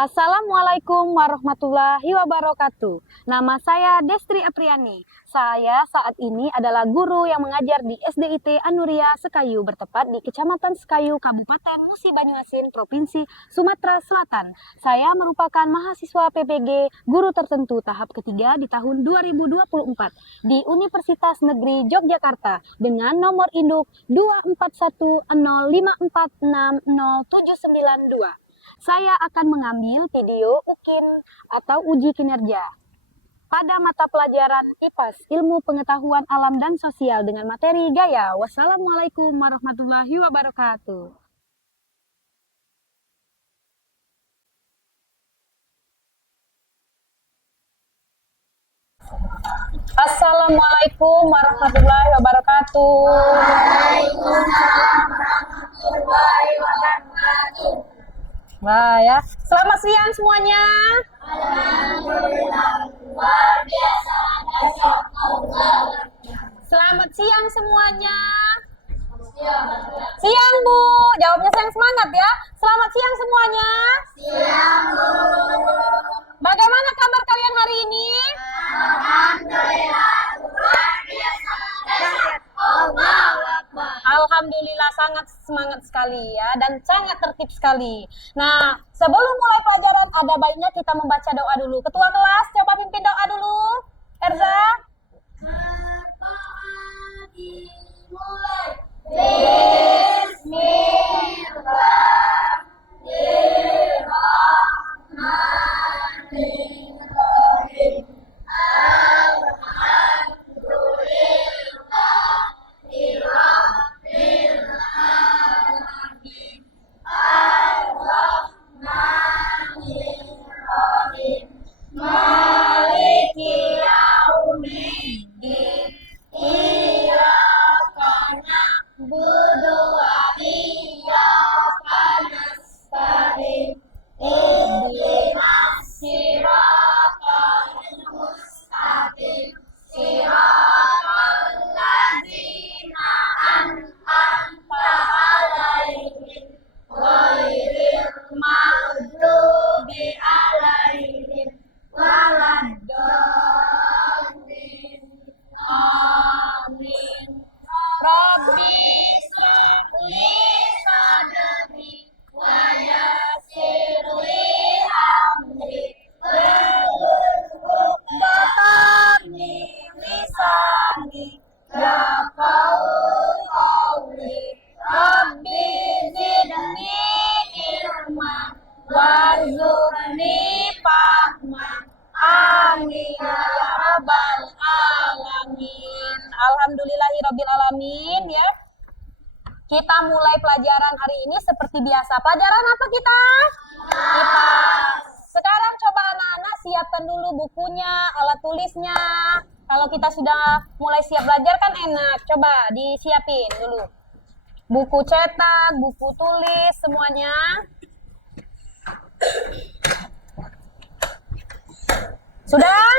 Assalamualaikum warahmatullahi wabarakatuh. Nama saya Destri Apriani. Saya saat ini adalah guru yang mengajar di SDIT Anuria Sekayu, bertepat di Kecamatan Sekayu, Kabupaten Musi Banyuasin, Provinsi Sumatera Selatan. Saya merupakan mahasiswa PPG Guru Tertentu tahap ketiga di tahun 2024 di Universitas Negeri Yogyakarta dengan nomor induk 24105460792. Saya akan mengambil video UKIN atau uji kinerja pada mata pelajaran IPAS, Ilmu Pengetahuan Alam dan Sosial dengan materi gaya. Wassalamualaikum warahmatullahi wabarakatuh. Assalamualaikum warahmatullahi wabarakatuh. Waalaikumsalam warahmatullahi wabarakatuh. Wah ya, selamat siang semuanya. Alhamdulillah, luar biasa, dahsyat Allah. Selamat siang semuanya. Siang Bu, jawabnya sayang semangat ya. Selamat siang semuanya. Siang, Bu. Bagaimana kabar kalian hari ini? Alhamdulillah, luar biasa, dahsyat Allahu Akbar. Alhamdulillah sangat semangat sekali ya dan sangat tertib sekali. Nah, sebelum mulai pelajaran ada baiknya kita membaca doa dulu. Ketua kelas coba pimpin doa dulu. Erza. Dimulai. Bismillahirrahmanirrahim. Alhamdulillahirrahmanirrahim. Ar-Rahmanirrahim. Maliki yaumiddin. Iyyaka na'budu wa iyyaka nasta'in. Ihdinas siratal mustaqim. Siratal ladzina an'amta 'alaihim ghairil maghdubi 'alaihim waladdallin. Amin. Rabbi shrah li sadri wa yassir li amri wahlul 'uqdatam min lisani yafqahu qawli. Rabbi zidni ilma warzuqni fahma. Amin ya rabbal alamin. Alhamdulillahirabbil alamin ya. Kita mulai pelajaran hari ini seperti biasa. Pelajaran apa kita? IPAS. Sekarang coba anak-anak siapkan dulu bukunya, alat tulisnya. Kalau kita sudah mulai siap belajar kan enak. Coba disiapin dulu. Buku cetak, buku tulis, semuanya. Sudah?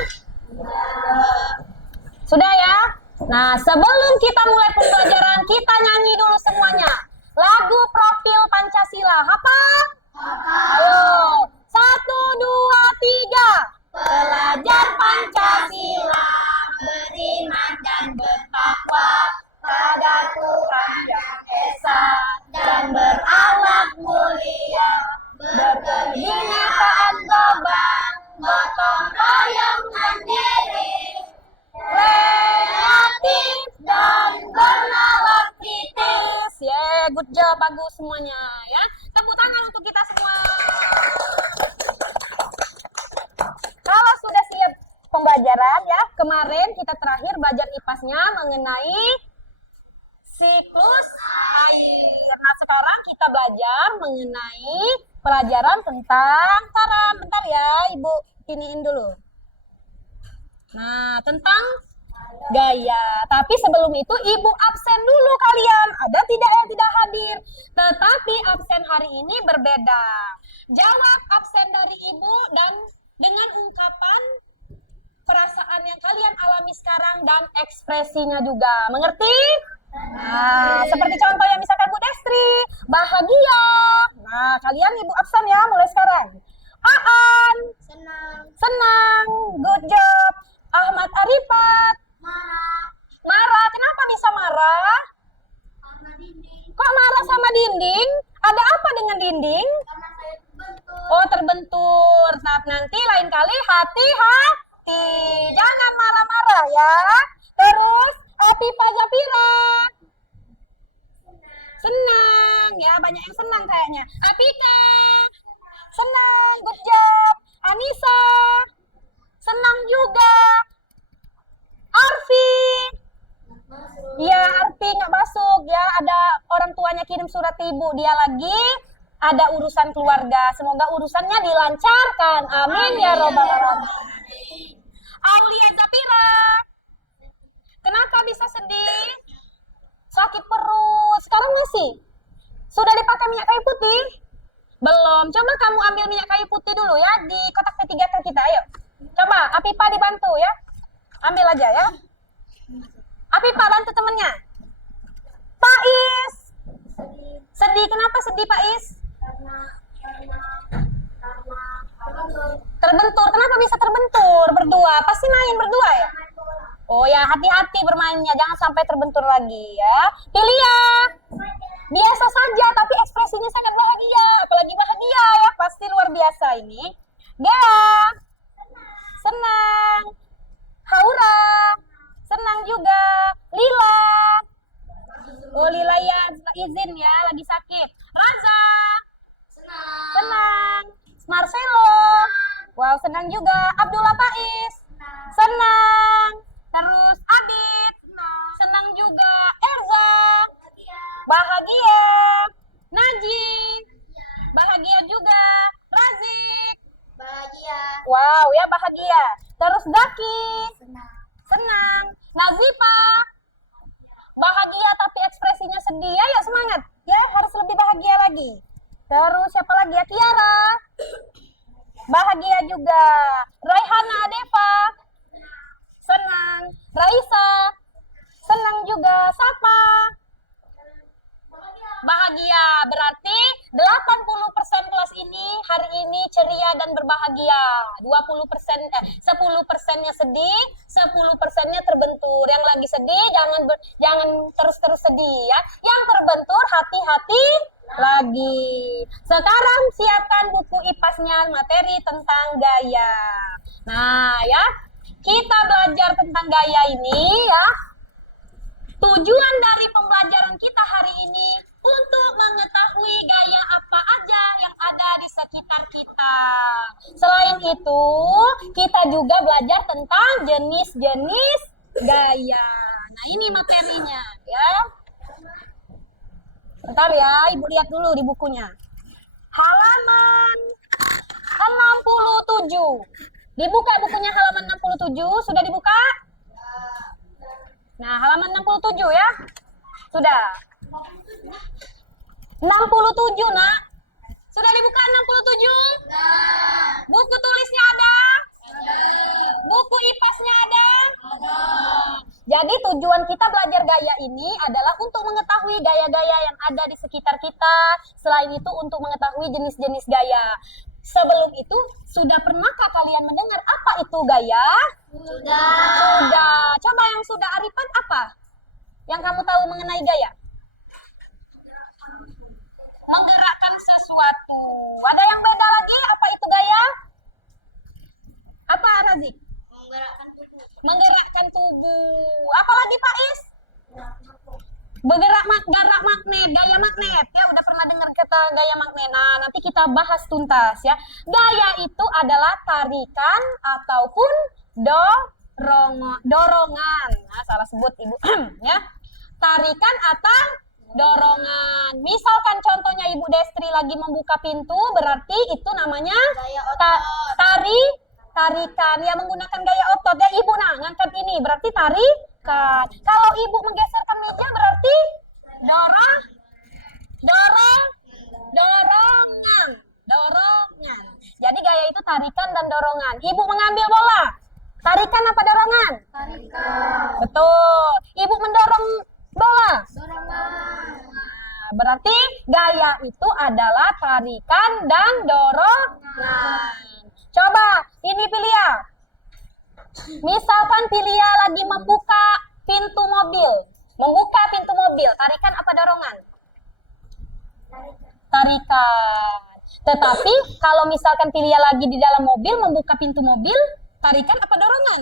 Sudah ya? Nah, sebelum kita mulai pembelajaran, kita nyanyi dulu semuanya. Lagu Profil Pancasila. Hafal? Ayo. 1, 2, 3. Belajar Pancasila, beriman dan bertakwa pada Tuhan Yang Esa dan berakhlak mulia, berkebinekaan global, gotong royong mandiri, kreatif dan bernalar kritis. Good job, bagus semuanya ya. Tepuk tangan untuk kita semua. Kalau sudah siap pembelajaran ya, kemarin kita terakhir belajar IPAS-nya mengenai siklus air. Nah, sekarang kita belajar mengenai pelajaran tentang bentar ya, Ibu iniin dulu. Nah, tentang gaya. Tapi sebelum itu Ibu absen dulu kalian. Ada tidak yang tidak hadir? Tetapi absen hari ini berbeda. Jawab absen dari Ibu dan dengan ungkapan perasaan yang kalian alami sekarang dan ekspresinya juga. Mengerti? Nah, seperti contohnya misalkan Bu Destri, bahagia. Nah, kalian Ibu absen ya mulai sekarang. Ah, dinding? Ada apa dengan dinding? Oh, terbentur. Nah, nanti lain kali hati-hati. Jangan marah-marah ya. Terus, Apipa Zafira. Senang ya, banyak yang senang kayaknya. Apika. Senang, good job. Anissa. Senang juga. Arfi. Iya, Arfi nggak masuk ya. Ada orang tuanya kirim surat ibu. Dia lagi ada urusan keluarga. Semoga urusannya dilancarkan. Amin ya robbal alamin. Aulia Zafira. Kenapa bisa sedih? Sakit perut. Sekarang masih? Sudah dipakai minyak kayu putih? Belum. Coba kamu ambil minyak kayu putih dulu ya di kotak P3K kita. Ayo. Coba, Apipa dibantu ya. Ambil aja ya. Apipa bantu temennya. Pak Is. Sedih. Kenapa sedih Pak Is? Terbentur. Kenapa bisa terbentur? Berdua. Pasti main berdua ya? Oh ya, hati-hati bermainnya. Jangan sampai terbentur lagi ya. Pilia. Biasa saja, tapi ekspresinya sangat bahagia. Apalagi bahagia ya. Pasti luar biasa ini. Gea. Senang. Haura. Senang juga. Lila. Oh, Lila ya izin ya, lagi sakit. Raza. Senang. Marcelo. Wow, senang juga. Abdullah Faiz. Senang. Terus Adit. Senang juga. Erza. Bahagia. Najib. Bahagia juga. Razik. Wow, ya bahagia. Terus Zaki. Senang. Nazifa. Bahagia tapi ekspresinya sedih. Ya, semangat. Ya, harus lebih bahagia lagi. Terus siapa lagi ya? Kiara. Bahagia juga. Raihana Deva. Senang. Raisa. Senang juga. Sapa. Bahagia. Berarti 80% kelas ini hari ini ceria dan berbahagia. 10%-nya sedih, 10%-nya terbentur. Yang lagi sedih jangan terus-terus sedih ya. Yang terbentur hati-hati lagi. Sekarang siapkan buku IPAS-nya materi tentang gaya. Nah, ya. Kita belajar tentang gaya ini ya. Tujuan dari pembelajaran kita hari ini untuk mengetahui gaya apa aja yang ada di sekitar kita. Selain itu, kita juga belajar tentang jenis-jenis gaya. Nah, ini materinya ya. Bentar ya, Ibu lihat dulu di bukunya. Halaman 67. Dibuka bukunya halaman 67, sudah dibuka? Nah, halaman 67 ya. Sudah. 67, Nak. Sudah dibuka 67? Buku tulisnya ada? Buku IPAS-nya ada? Jadi tujuan kita belajar gaya ini adalah untuk mengetahui gaya-gaya yang ada di sekitar kita. Selain itu untuk mengetahui jenis-jenis gaya. Sebelum itu, sudah pernahkah kalian mendengar apa itu gaya? Sudah. Coba yang sudah Arifan apa? Yang kamu tahu mengenai gaya? Menggerakkan sesuatu. Ada yang beda lagi? Apa itu gaya? Apa, Razik? Menggerakkan tubuh. Apa lagi, Pak Is? Gerak magnet, gaya magnet. Ya, udah pernah dengar kata gaya magnet. Nah, nanti kita bahas tuntas ya. Gaya itu adalah tarikan ataupun dorongan. Nah, salah sebut Ibu. Ya. Tarikan atau dorongan. Misalkan contohnya Ibu Destri lagi membuka pintu, berarti itu namanya tarikan. Ya, menggunakan gaya otot ya. Ibu ngangkat ini berarti tarikan. Kalau Ibu menggeserkan meja berarti dorongan. Jadi gaya itu tarikan dan dorongan. Ibu mengambil bola. Tarikan apa dorongan? Tarikan. Betul. Ibu mendorong bola. Dorongan. Nah, berarti gaya itu adalah tarikan dan dorongan. Coba ini Pilia. Misalkan Pilia lagi membuka pintu mobil. Tarikan apa dorongan? tarikan. Tetapi kalau misalkan Tilia lagi di dalam mobil, membuka pintu mobil, tarikan apa dorongan?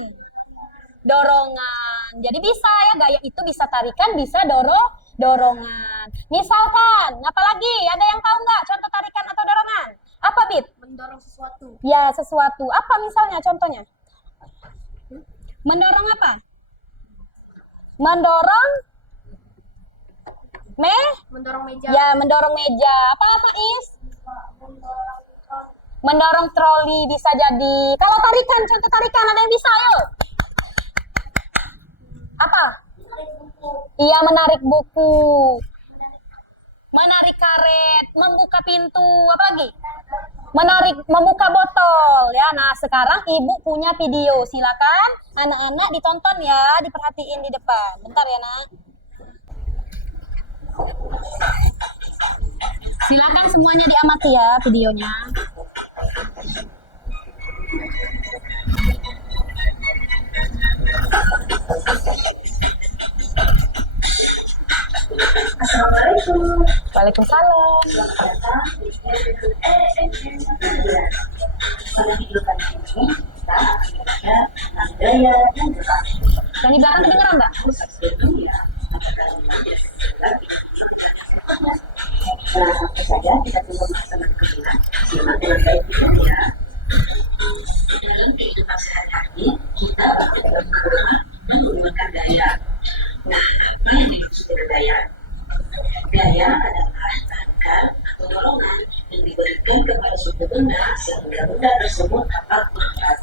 Dorongan. Jadi bisa ya, gaya itu bisa tarikan, bisa dorongan. Misalkan, apalagi? Ada yang tahu nggak contoh tarikan atau dorongan? Apa, Bit? Mendorong sesuatu. Ya, sesuatu. Apa misalnya contohnya? Mendorong apa? Mendorong Mendorong meja. Ya, mendorong meja. Apa, Faiz? Mendorong troli bisa jadi. Kalau tarikan, contoh tarikan ada yang bisa, ayo. Apa? Iya, menarik buku. Menarik karet, membuka pintu, apa lagi? Membuka botol ya. Nah, sekarang Ibu punya video. Silakan anak-anak ditonton ya, diperhatiin di depan. Bentar ya, Nak. Silakan semuanya diamati ya videonya. Assalamualaikum. Waalaikumsalam. Selamat datang di SNN Pembelajaran. Pada video kali ini kita akan belajar tentang gaya dan gerak. Yang di belakang kedengeran nggak? Sebelumnya, maka kalian biasa lagi. Nah, sampai saja kita tunggu melaksanakan simak dengan baik dulu ya. Dalam kehidupan sehari-hari, kita banyak bergerak menggunakan gaya. Nah, apa yang dimaksud dengan gaya? Gaya adalah tarikan atau dorongan yang diberikan kepada suatu benda sehingga benda tersebut dapat bergerak.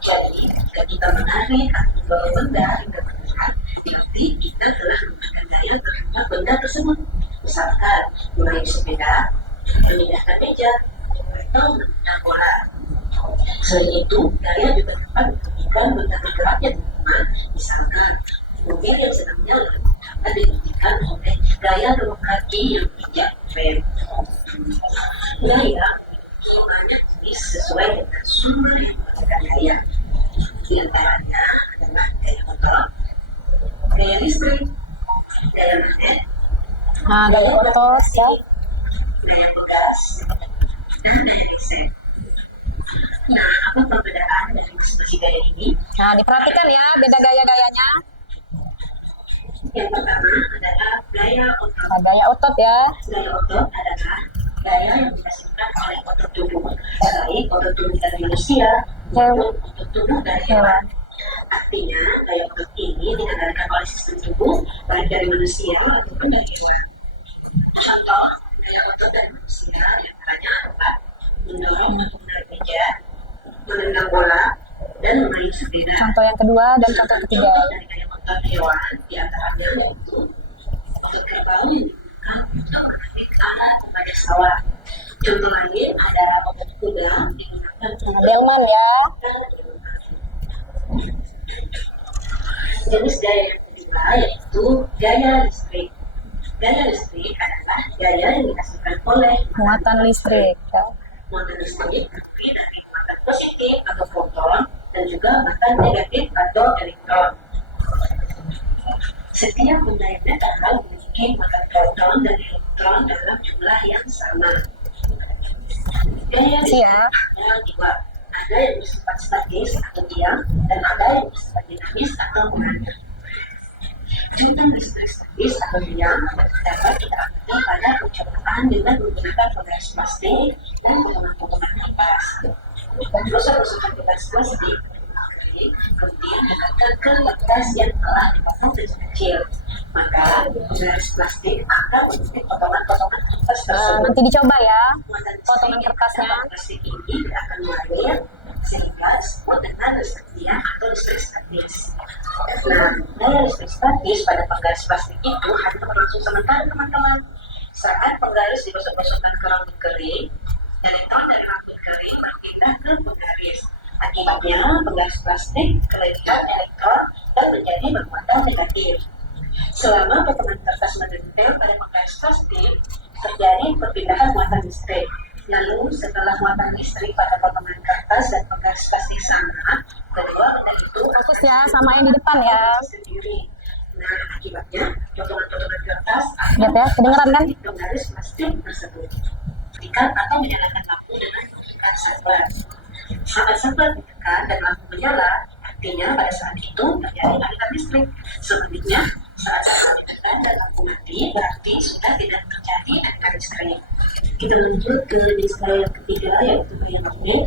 Jadi, jika kita menarik atau membawa benda hingga bergerak, berarti kita telah menggunakan gaya terhadap benda tersebut. Misalkan, meraih sepeda, memindahkan meja, atau menendang bola. Selain itu, gaya juga dapat membuktikan benda bergeraknya di rumah. Misalkan, mobil yang sedang jalan dapat dibuktikan oleh gaya dorong kaki yang bijak rem. Gaya memiliki banyak jenis sesuai dengan sumber yang menggunakan gaya. Di antaranya adalah gaya motor, gaya listrik, gaya magnet, Nah, gaya otot ya. gaya pegas, dan gaya riset. Nah, apa perbedaan dari masing-masing gaya ini? Nah, diperhatikan ya beda gaya-gayanya. Yang pertama adalah gaya otot. Nah, gaya otot ya. Gaya otot adalah gaya yang dihasilkan oleh otot tubuh, baik otot tubuh dari manusia maupun otot tubuh dari hewan. Artinya, gaya otot ini dikendalikan oleh sistem tubuh baik dari manusia ataupun dari hewan. Contoh gaya otot dari manusia diantaranya adalah mendorong atau menarik meja, menendang bola, dan memain sepeda. Contoh yang kedua dan contoh ketiga. Contoh dari gaya otot hewan diantaranya yaitu otot kerbau yang digunakan untuk menarik anak pada sawah. Contoh lain ada otot kuda digunakan untuk Nah, delman ya. jenis gaya yang kedua yaitu gaya listrik. Gaya listrik adalah gaya yang dihasilkan oleh Muatan listrik ya. muatan listrik terdiri dari muatan positif atau foton dan juga muatan negatif atau elektron. Setiap benda yang netral memiliki muatan proton dan elektron dalam jumlah yang sama. Gaya listrik Ya. ada dua, ada yang bersifat statis atau diam dan ada yang bersifat dinamis atau mengalir. Contoh listrik statis atau diam dapat kita amati pada pencolokan dengan menggunakan penggaris plastik dan potongan-potongan kertas. Dan gosok-gosokan kertas plastik kemudian dikatakan ke kertas yang telah dipotong kecil-kecil. Maka penggaris plastik akan membentuk potongan-potongan kertas tersebut. Nanti dicoba ya. Muatan Potongan kertasnya. plastik ini akan mengalir sehingga disebut dengan listrik diam atau listrik statis. Nah, gaya listrik statis pada penggaris plastik itu hanya berlangsung sementara teman-teman. Saat penggaris digosok-gosokkan ke rambut kering, elektron dari rambut kering berpindah ke penggaris. Akibatnya, penggaris plastik kelainan elektron dan menjadi bermuatan negatif. Selama potongan kertas menempel pada penggaris plastik, terjadi perpindahan muatan listrik. Lalu, setelah muatan listrik pada potongan kertas dan penggaris plastik sama, kedua benda itu Fokus ya sama yang di depan ya. sendiri. Nah, akibatnya potongan-potongan kertas Lihat ya, kedengeran kan? penggaris plastik tersebut. mematikan atau menyalakan lampu dengan menggunakan sabar. Saat sabar ditekan dan lampu menyala, artinya pada saat itu terjadi aliran listrik. Sebaliknya, saat sabar ditekan dan lampu mati, berarti sudah tidak terjadi aliran listrik. Kita lanjut ke gaya yang ketiga, yaitu gaya magnet.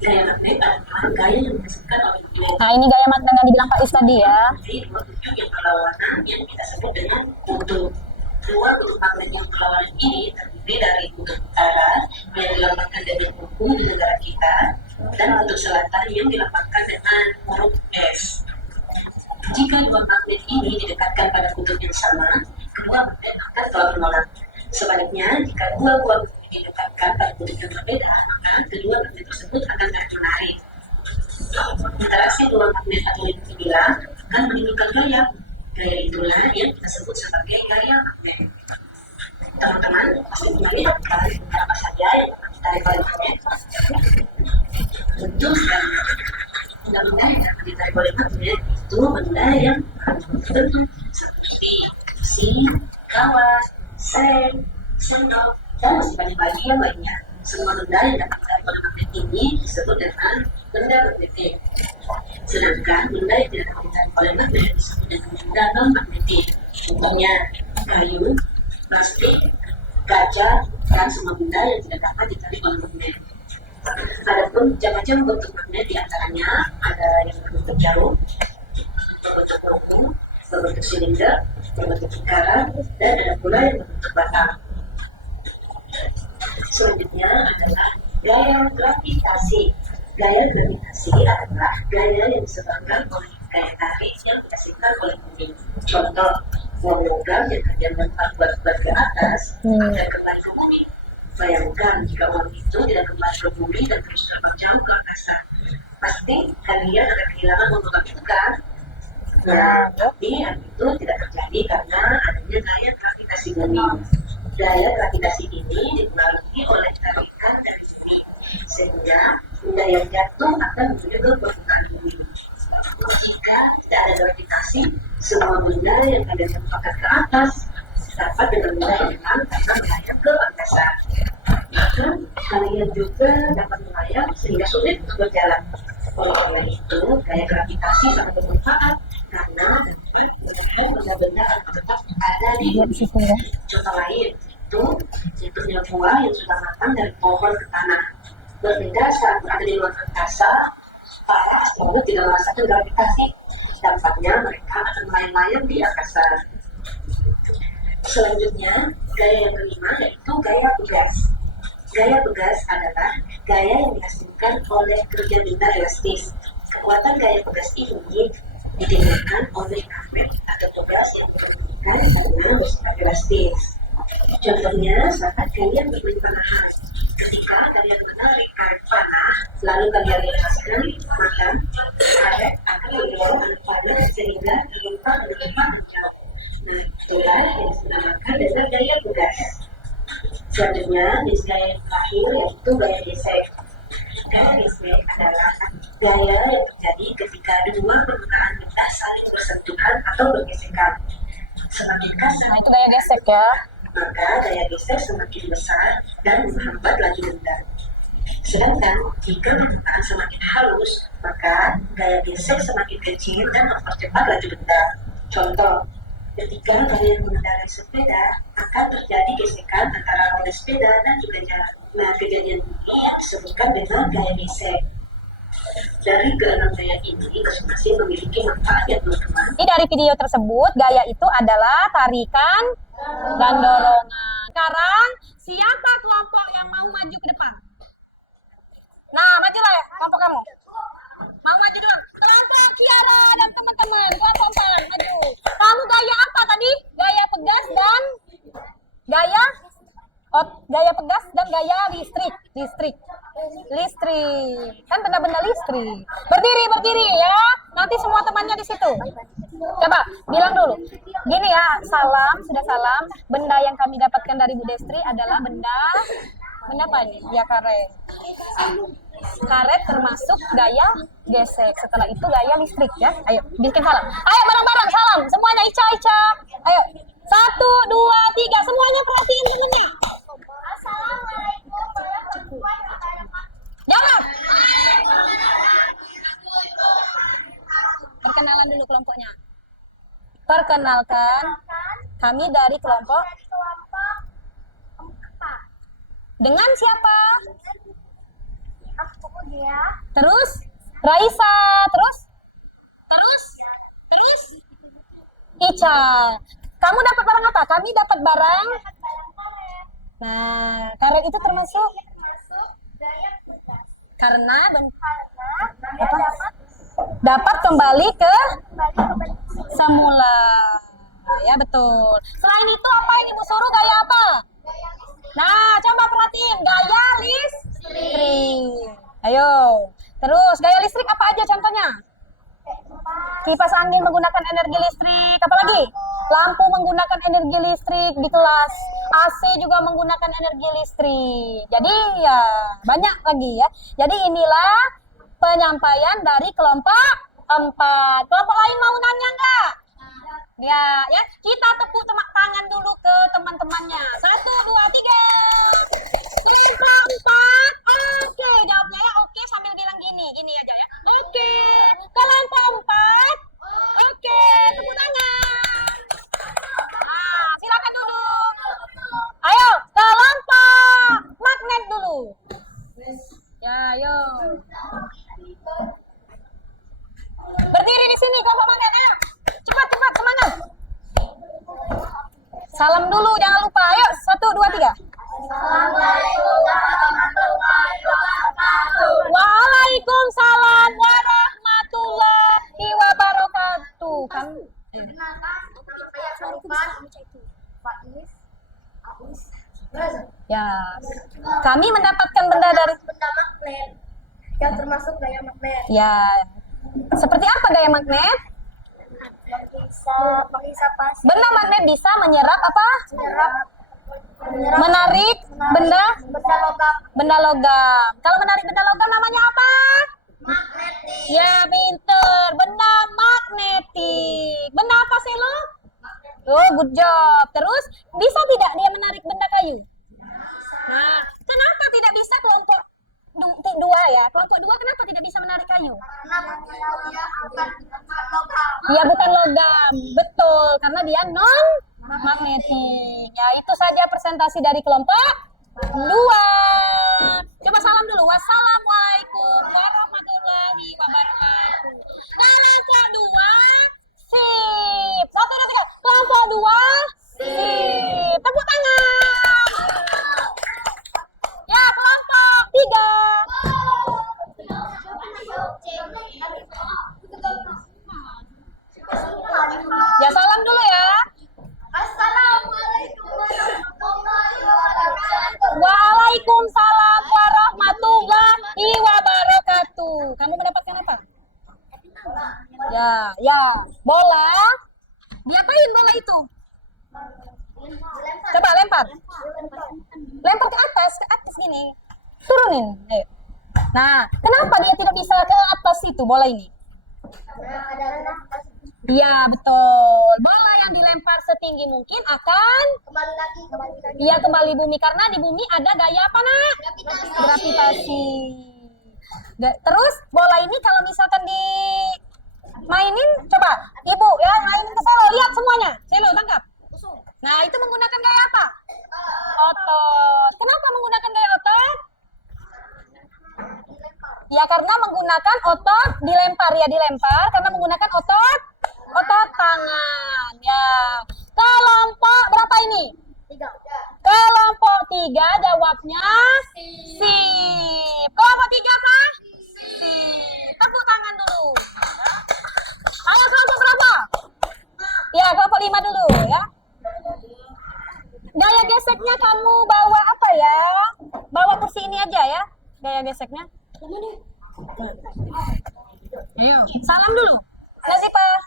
Gaya magnet adalah gaya yang dihasilkan oleh magnet. Nah, ini gaya magnet yang dibilang Pak Is tadi ya. Jadi dua kutub yang berlawanan yang kita sebut dengan kutub. Dua kutub magnet yang berlawanan ini terdiri dari kutub utara yang dilambangkan dengan buku di negara kita dan kutub selatan yang dilambangkan dengan huruf S. Jika dua magnet ini didekatkan pada kutub yang sama, kedua magnet akan selalu menolak. Sebaliknya, jika dua buah magnet didekatkan pada kutub yang berbeda, maka kedua magnet tersebut akan saling menarik. Interaksi dua magnet atau lebih bilang akan menimbulkan gaya. Gaya itulah yang kita sebut sebagai gaya magnet. Teman-teman pasti pernah lihat kan apa saja yang ditarik oleh magnet? Tentu benda-benda yang dapat ditarik oleh magnet itu benda yang tertentu seperti besi, kawas, seng, sendok, dan masih banyak lagi yang lainnya. Semua benda yang dapat ditarik oleh magnet ini disebut dengan benda magnetik. Sedangkan benda yang tidak dapat ditarik oleh magnet disebut dengan benda non-magnetik. Contohnya kayu, plastik, kaca, dan semua benda yang tidak dapat ditarik oleh magnet. Adapun macam-macam bentuk magnet diantaranya ada yang berbentuk jarum, berbentuk lengkung, berbentuk silinder, berbentuk lingkaran, dan ada pula yang berbentuk batang. Selanjutnya adalah gaya gravitasi. Gaya gravitasi adalah gaya yang disebabkan oleh gaya tarik yang dihasilkan oleh bumi. Contoh, uang logam yang kalian lempar buat ke atas akan kembali ke bumi. Bayangkan jika uang itu tidak kembali ke bumi dan terus terbang jauh ke angkasa, pasti kalian akan kehilangan uang logam itu kan? Nah, tapi hal itu tidak terjadi karena adanya gaya gravitasi bumi. Gaya gravitasi ini dipengaruhi oleh tarikan dari bumi, sehingga benda yang jatuh akan menuju ke permukaan bumi. Jika tidak ada gravitasi, semua benda yang kalian lemparkan ke atas dapat dengan mudah hilang karena melayang ke angkasa. Maka kalian juga dapat melayang sehingga sulit untuk berjalan. Oleh karena itu, gaya gravitasi sangat bermanfaat karena dapat menahan benda-benda yang tetap ada di bumi. Contoh lain itu jatuhnya buah yang sudah matang dari pohon ke tanah. Berbeda saat berada di luar angkasa, para astronot tidak merasakan gravitasi. Dampaknya mereka akan melayang-layang di angkasa. Selanjutnya, gaya yang kelima yaitu gaya pegas. Gaya pegas adalah gaya yang dihasilkan oleh kerja benda elastis. Kekuatan gaya pegas ini ditimbulkan oleh magnet atau pegas yang ditemukan karena bersifat elastis. Contohnya, saat kalian bermain panahan, ketika kalian menarik karet panah, lalu kalian lepaskan, maka karet akan mendorong anak panah sehingga terlempar dari tempat yang jauh. Nah, itulah yang dinamakan dengan gaya pegas. Selanjutnya, jenis gaya yang terakhir yaitu gaya gesek. Gaya gesek adalah gaya yang terjadi ketika dua permukaan benda saling bersentuhan atau bergesekan. Semakin kasar, Nah, itu gaya gesek ya. maka gaya gesek semakin besar dan menghambat laju benda. Sedangkan jika permukaan semakin halus, maka gaya gesek semakin kecil dan mempercepat laju benda. Contoh, ketika kalian mengendarai sepeda, akan terjadi gesekan antara roda sepeda dan juga jalan. Nah, kejadian ini yang disebutkan dengan gaya gesek. Dari keenam gaya ini, masing-masing memiliki manfaat ya teman-teman. Ini dari video tersebut, gaya itu adalah tarikan dan dorongan. Sekarang, siapa kelompok yang mau maju ke depan? Nah, majulah ya, kelompok kamu. Mau maju dulu. Kelompok Kiara dan teman-teman, kelompok 4, maju. Kamu gaya apa tadi? Gaya pegas dan gaya? Oh, gaya pegas dan gaya listrik. Kan benda-benda listrik. Berdiri ya. Nanti semua temannya di situ. Coba bilang dulu. Gini ya, sudah salam. Benda yang kami dapatkan dari Bu Destri adalah benda apa ini? Ya, karet. Karet termasuk gaya gesek. Setelah itu gaya listrik ya. Ayo, bikin salam. Ayo bareng-bareng salam. Semuanya Ica. Ayo. 1, 2, 3. Semuanya perhatiin temennya. Assalamualaikum. Jawab. Perkenalan dulu kelompoknya. Perkenalkan, kami dari kelompok. Dengan siapa? Terus? Raisa. Terus? Ica. Kamu dapat barang apa? Kami dapat barang. Nah, karet itu termasuk karena apa? Dapat kembali ke semula. Ya betul. Selain itu apa yang Ibu suruh gaya apa? Nah, coba perhatiin gaya listrik. Ayo. Terus gaya listrik apa aja contohnya? Kipas angin menggunakan energi listrik. Apa lagi? Lampu menggunakan energi listrik di kelas. AC juga menggunakan energi listrik. Jadi ya banyak lagi ya. Jadi inilah penyampaian dari kelompok 4. Kelompok lain mau nanya nggak? Ya, kita tepuk tangan dulu ke teman-temannya. 1, 2, 3. Kelompok 4. Oke, jawabnya ya oke sambil bilang gini aja ya. Oke. Kelompok 4. Oke, tepuk tangan. Nah, silakan duduk. Ayo, kelompok magnet dulu. Ya, ayo. Berdiri di sini kelompok magnet, ayo. Cepat, semangat. Salam dulu, jangan lupa. Ayo, 1, 2, 3. Waalaikumsalam warahmatullahi wabarakatuh. Ya, kami mendapatkan benda dari benda magnet yang termasuk gaya magnet. Ya, seperti apa gaya magnet? Bisa menghisap pasir, Benda magnet bisa menyerap apa? menyerap Menarik benda logam. Kalau menarik benda logam namanya apa? Magnetik. Ya, pinter. Benda magnetik. Benda apa sih lo? Oh, good job. Terus, bisa tidak dia menarik benda kayu? Nah, kenapa tidak bisa kelompok 2 ya? Kelompok 2 kenapa tidak bisa menarik kayu? Karena dia bukan logam. Dia bukan logam. Betul, karena dia non magnetik. Ya, itu saja presentasi dari kelompok 2. Coba salam dulu. Wassalamualaikum warahmatullahi wabarakatuh. Kelompok 2, sip. 1, 2, 3. Kelompok 2, sip. Tepuk tangan. Ya, kelompok 3. Ya, salam dulu ya. Assalamualaikum warahmatullahi wabarakatuh. Waalaikumsalam warahmatullahi wabarakatuh. Kamu mendapatkan apa? Ya. Bola. Diapain bola itu? Coba lempar. Lempar ke atas gini. Turunin. Ayo. Nah, kenapa dia tidak bisa ke atas itu bola ini? Iya, betul. Bola yang dilempar setinggi mungkin akan Kembali lagi. Iya, kembali bumi karena di bumi ada gaya apa, Nak? Gravitasi. Terus bola ini kalau misalkan di mainin, coba Ibu ya mainin ke Selo, lihat semuanya. Selo tangkap. Nah, itu menggunakan gaya apa? Otot. Kenapa menggunakan gaya otot? Ya karena menggunakan otot dilempar karena menggunakan otot tangan. Ya. Kelompok berapa ini? 3. Kelompok 3 jawabnya sip. Kelompok 3 kah? Sip. Tepuk tangan dulu. Ayo kelompok berapa? Ya, kelompok 5 dulu ya. Gaya geseknya kamu bawa apa ya? Bawa kursi ini aja ya. Gaya geseknya. Salam dulu. Kasih Pak.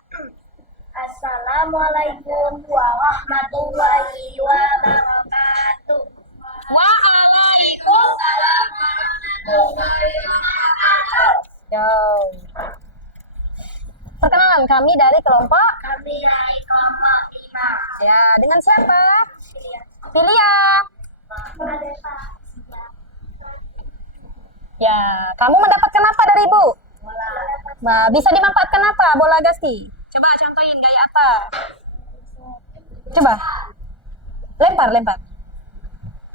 Assalamualaikum warahmatullahi wabarakatuh. Waalaikumsalam warahmatullahi wabarakatuh. Yo. Perkenalan kami dari kelompok. Kami dari kelompok 5. Ya, dengan siapa? Filia. Ya, kamu mendapatkan apa dari Ibu? Nah, bisa dimanfaatkan apa bola Gasti? Coba contohin gaya apa? Coba. Lempar, lempar.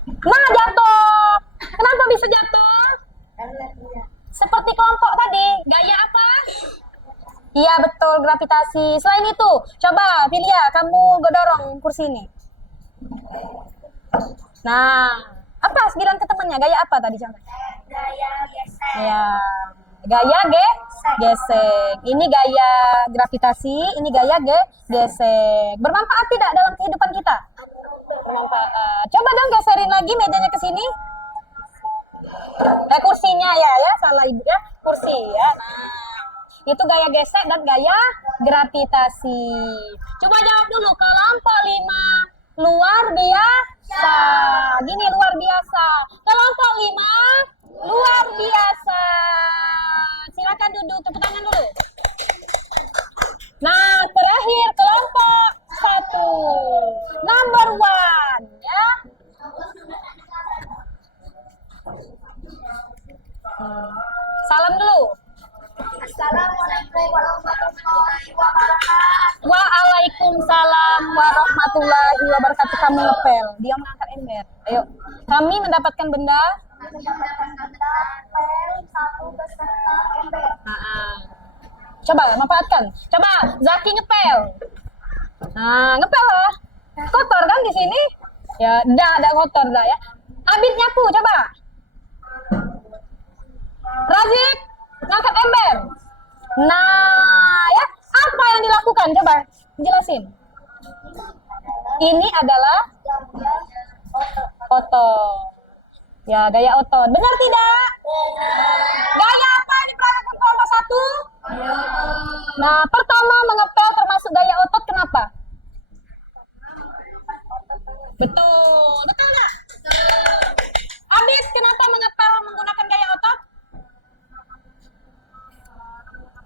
Nah, jatuh. Kenapa bisa jatuh? Seperti kelompok tadi. Gaya apa? Iya, betul, gravitasi. Selain itu, coba Filia, kamu gedorong kursi ini. Nah, apa bilang ke temannya? Gaya apa tadi contohnya? Gaya gesek. Ya, gaya gesek. Ini gaya gravitasi, ini gaya gesek. Bermanfaat tidak dalam kehidupan kita? Bermanfaat. Coba dong geserin lagi mejanya ke sini. Kursinya ya, salah Ibu ya. Kursi ya. Nah, itu gaya gesek dan gaya gravitasi. Coba jawab dulu, kelompok 5 luar biasa. Gini luar biasa. Kelompok 5 luar biasa. Silakan duduk, tepuk tangan dulu. Nah, terakhir kelompok 1. Number 1 ya. Salam dulu. Assalamualaikum warahmatullahi wabarakatuh. Waalaikumsalam warahmatullahi wabarakatuh. Kamu ngepel, dia mengangkat ember. Ayo, kami mendapatkan benda. Satu beserta ember. Coba manfaatkan. Coba Zaki ngepel. Nah, ngepel lah. Kotor kan di sini? Ya, ada kotor dah ya. Abid nyapu, coba. Razik ngangkat ember. Nah, ya, apa yang dilakukan? Coba jelasin. Ini adalah otot. Ya, gaya otot. Benar tidak? Gaya apa yang diperagakan kelompok 1? Nah, pertama mengepel termasuk gaya otot. Kenapa? Betul. Betul nggak? Abid, kenapa mengepel menggunakan gaya otot?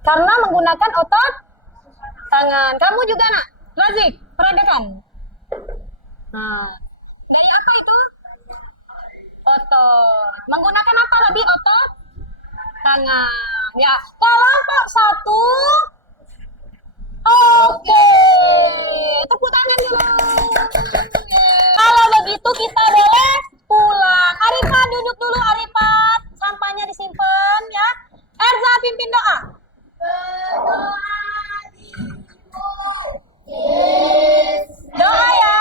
Karena menggunakan otot tangan. Kamu juga nak? Razik, peragakan. Nah, gaya apa itu? Otot. Menggunakan apa lebih otot? Tangan. Ya, kelompok 1. Oke. Tepuk tangan dulu. Kalau begitu kita boleh pulang. Arifat duduk dulu, Arifat. Sampahnya disimpan ya. Erza pimpin doa. Doa ya.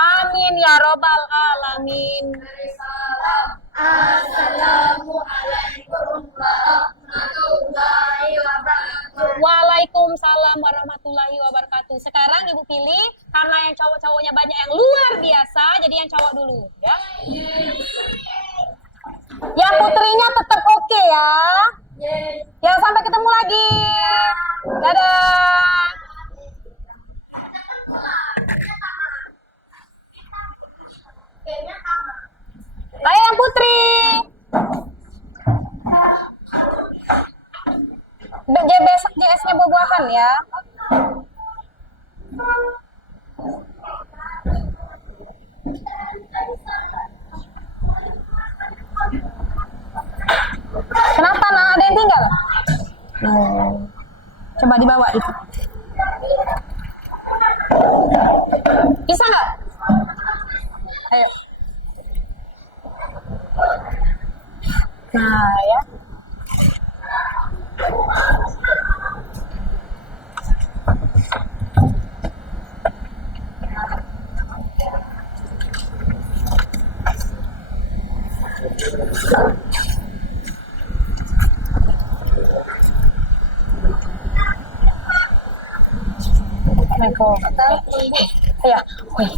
Amin ya robbal alamin. Waalaikumsalam warahmatullahi wabarakatuh. Sekarang Ibu pilih, karena yang cowok-cowoknya banyak yang luar biasa, jadi yang cowok dulu ya. Yang putrinya tetap oke ya. Ya, sampai ketemu lagi. Dadah. Ayo yang putri. Besok JS-nya buah-buahan ya. Kenapa nak? ada yang tinggal. Coba dibawa itu. Bisa nggak? Ayo. Nah ya. Ayo. Wih.